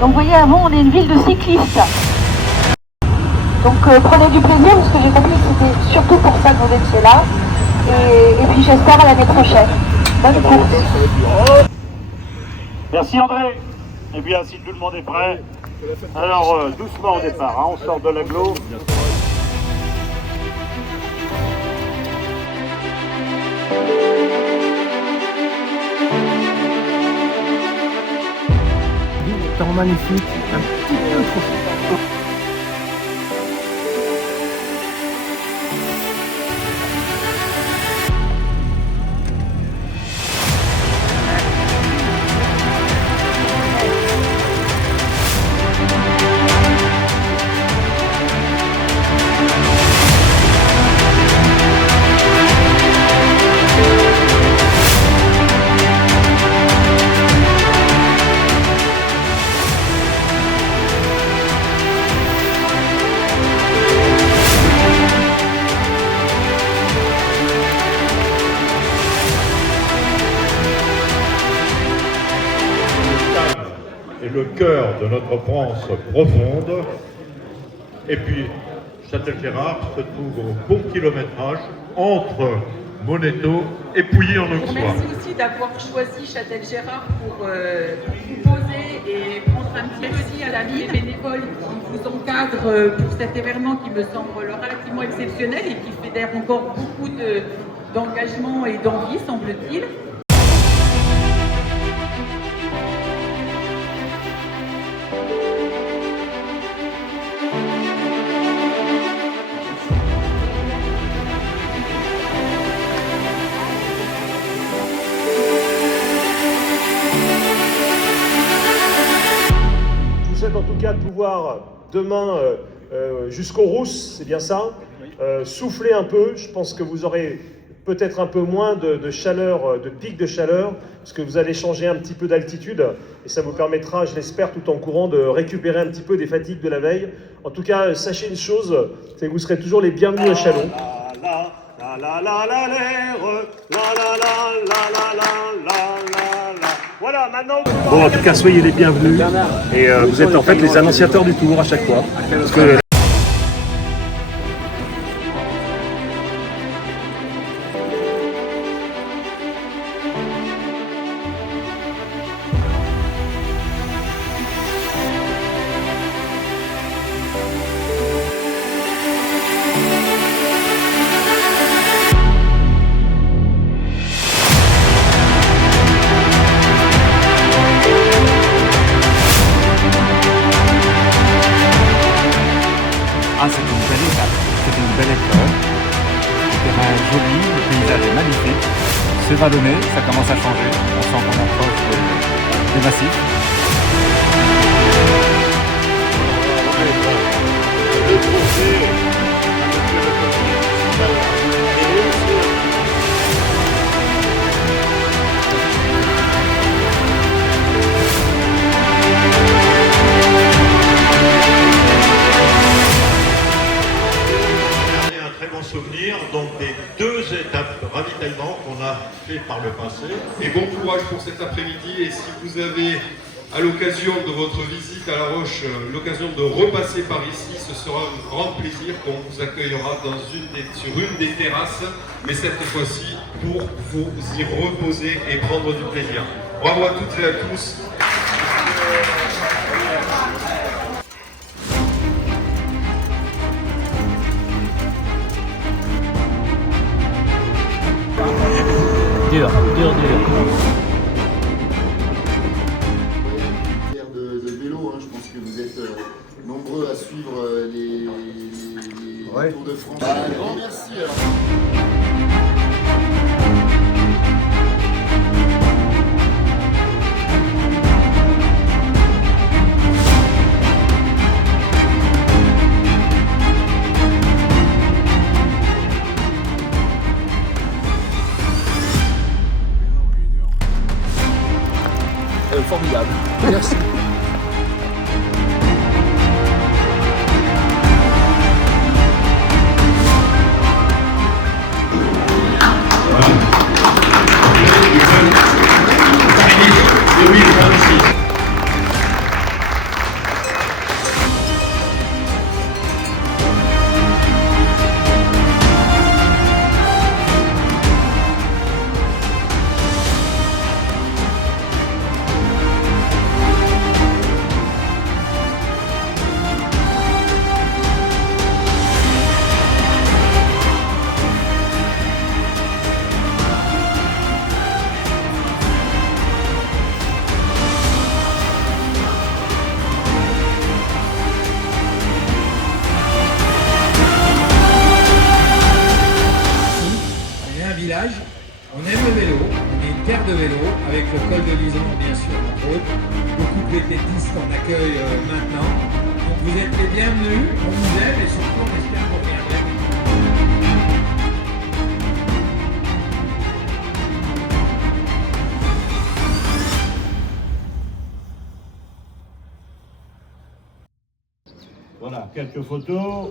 Donc vous voyez, avant on est une ville de cyclistes. Donc prenez du plaisir, parce que j'ai compris que c'était surtout pour ça que vous étiez là. Et puis j'espère à l'année prochaine. Bonne course. Merci André. Et bien si tout le monde est prêt, alors doucement au départ, hein, on sort de l'agglo. Temps magnifique, un petit peu trop. Et le cœur de notre France profonde. Et puis, Châtel-Gérard se trouve au bon kilométrage entre Moneto et Pouilly-en-Auxois. Merci aussi d'avoir choisi Châtel-Gérard pour vous poser et prendre un petit aussi à la ville. Les bénévoles qui vous encadrent pour cet événement qui me semble relativement exceptionnel et qui fédère encore beaucoup d'engagement et d'envie, semble-t-il. En tout cas de pouvoir demain jusqu'aux Rousses, c'est bien ça, souffler un peu. Je pense que vous aurez peut-être un peu moins de chaleur, de pic de chaleur, parce que vous allez changer un petit peu d'altitude et ça vous permettra, je l'espère, tout en courant, de récupérer un petit peu des fatigues de la veille. En tout cas, sachez une chose, c'est que vous serez toujours les bienvenus à Châlons. Voilà, maintenant... Bon, en tout cas, soyez les bienvenus. Et vous êtes en fait les annonciateurs du tour à chaque fois. Parce que... Ah, c'est une belle étape, c'est une belle épreuve. Le terrain est joli, le paysage est magnifique. C'est vallonné, ça commence à changer. On sent qu'on approche des massifs. Souvenir donc des 2 étapes de ravitaillement qu'on a fait par le passé. Et bon courage pour cet après-midi, et si vous avez à l'occasion de votre visite à La Roche l'occasion de repasser par ici, ce sera un grand plaisir qu'on vous accueillera sur une des terrasses, mais cette fois-ci pour vous y reposer et prendre du plaisir. Bravo à toutes et à tous. Dur. De vélo, hein. Je pense que vous êtes nombreux à suivre les Tours de France. Un grand merci. Alors. Formidable. Merci. On aime le vélo, on est une terre de vélo, avec le col de Lison bien sûr entre autres. Beaucoup de vététistes en accueillent maintenant. Donc vous êtes les bienvenus, on vous aime et surtout on espère que vous reviendrez. Voilà, quelques photos.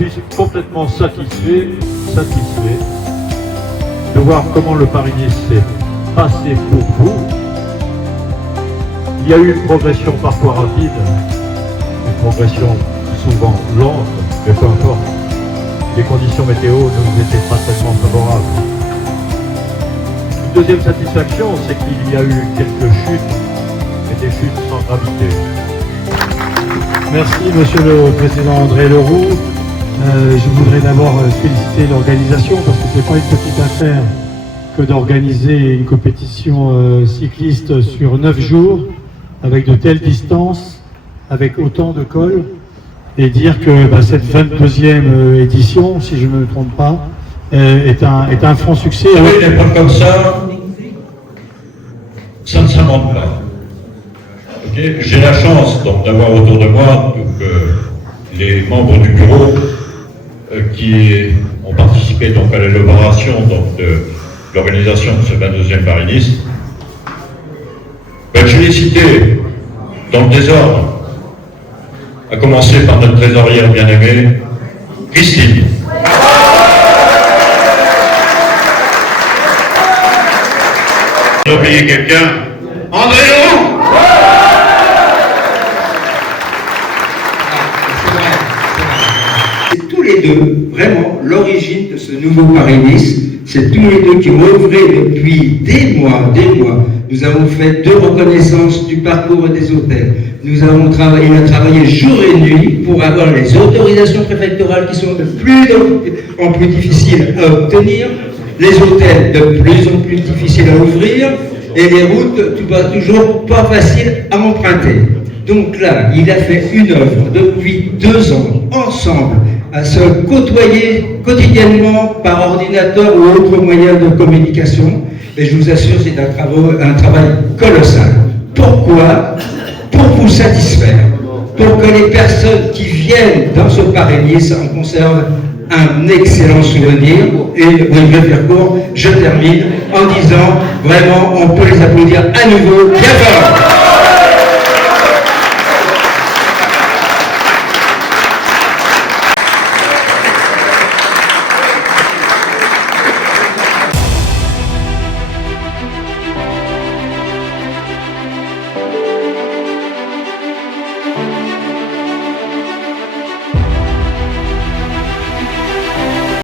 Je suis complètement satisfait de voir comment le Paris-Nice s'est passé pour vous. Il y a eu une progression parfois rapide, une progression souvent lente, mais peu importe. Les conditions météo ne étaient pas tellement favorables. Une deuxième satisfaction, c'est qu'il y a eu quelques chutes, et des chutes sans gravité. Merci Monsieur le Président André Leroux. Je voudrais d'abord féliciter l'organisation parce que ce n'est pas une petite affaire que d'organiser une compétition cycliste sur 9 jours avec de telles distances, avec autant de cols, et dire que cette 22e édition, si je ne me trompe pas, est un franc succès. Avec des points comme ça ne s'invente pas. Okay. J'ai la chance d'avoir autour de moi les membres du bureau qui ont participé donc à l'élaboration de l'organisation de ce 22e Paris-Nice. Je l'ai cité dans le désordre, à commencer par notre trésorière bien-aimée, Christine. payer quelqu'un. André Leroux. C'est tous les deux, vraiment, l'origine de ce nouveau Paris-Nice. C'est tous les deux qui ont œuvré depuis des mois. Nous avons fait 2 reconnaissances du parcours des hôtels. Il a travaillé jour et nuit pour avoir les autorisations préfectorales qui sont de plus en plus difficiles à obtenir, les hôtels de plus en plus difficiles à ouvrir, et les routes toujours pas faciles à emprunter. Donc là, il a fait une œuvre depuis 2 ans, ensemble, à se côtoyer quotidiennement par ordinateur ou autre moyen de communication. Et je vous assure, c'est un travail colossal. Pourquoi? Pour vous satisfaire, pour que les personnes qui viennent dans ce Paris-Nice en conservent un excellent souvenir. Et je vais faire court, je termine en disant, vraiment, on peut les applaudir à nouveau bien fort.